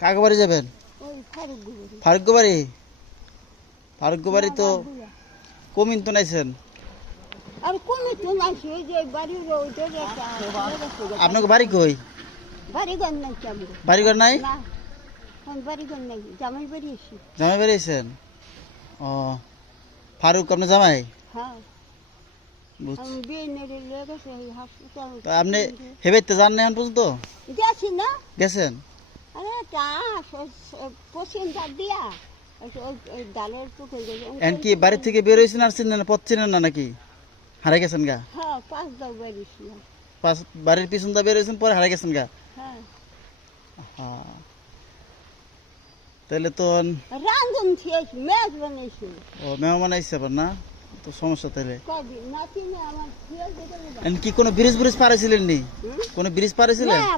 কাকে বাড়ি যাবেন? ফারুক বাড়ি। ফারুক বাড়ি তো কমিন তো নাইছেন। আর কোন তো নাইছে ওই যে বাড়ির ওইটা আপনাকে বাড়ি কই? বাড়ি ঘর নাই কেমন বাড়ি ঘর নাই? না বাড়ি ঘর নাই জামাই বাড়ি এসি। জামাই বাড়ি আছেন? ও ফারুক আপনার জামাই? হ্যাঁ বুঝছি। আমি বিয়ে নেড়ে লেগে গেছে হাসপাতাল। তো আপনি হেবেতে যান না এখন পর্যন্ত? গেছি না গেছেন? আরে তা পশ্চিম দাঁত দিয়া ওই ডালের টুকে গেছে। এখন কি বাড়ি থেকে বের হয়েছেন আর চিনেন পথ চিনেন না নাকি? হারাই গেছেন গা? হ্যাঁ 5 দাও বেরিয়েছি। বাড়ির পিছন দা বের হয়েছেন পরে হারাই গেছেন গা? হ্যাঁ হ্যাঁ তাহলে তো রান্ধন খেয়েছি মেজ বানাইছি। ও মেহমান আইসে আবার না, তো সমস্যা তাহলে। কদিন নাতি আমার খেয়ে কি কোনো ব্রিজ ব্রিজ পার হয়েছিলেন নি? কোনো ব্রিজ পার হয়েছিলেন? না